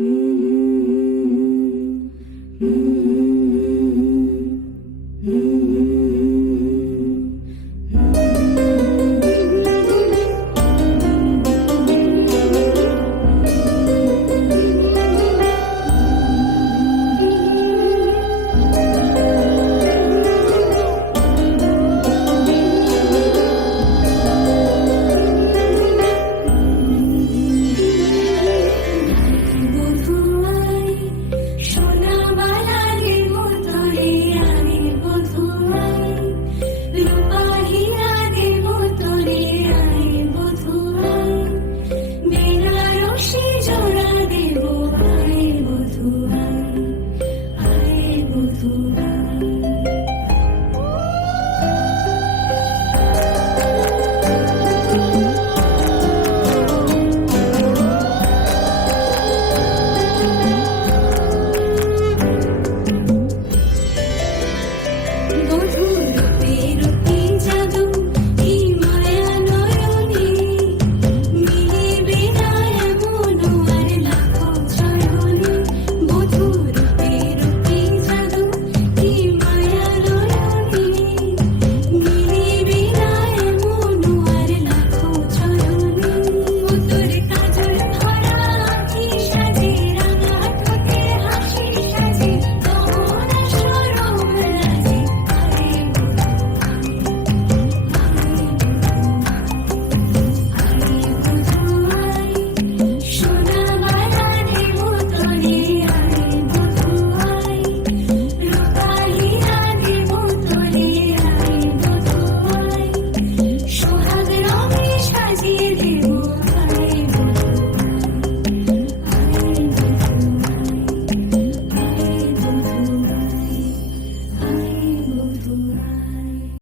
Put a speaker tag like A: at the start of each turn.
A: Mm.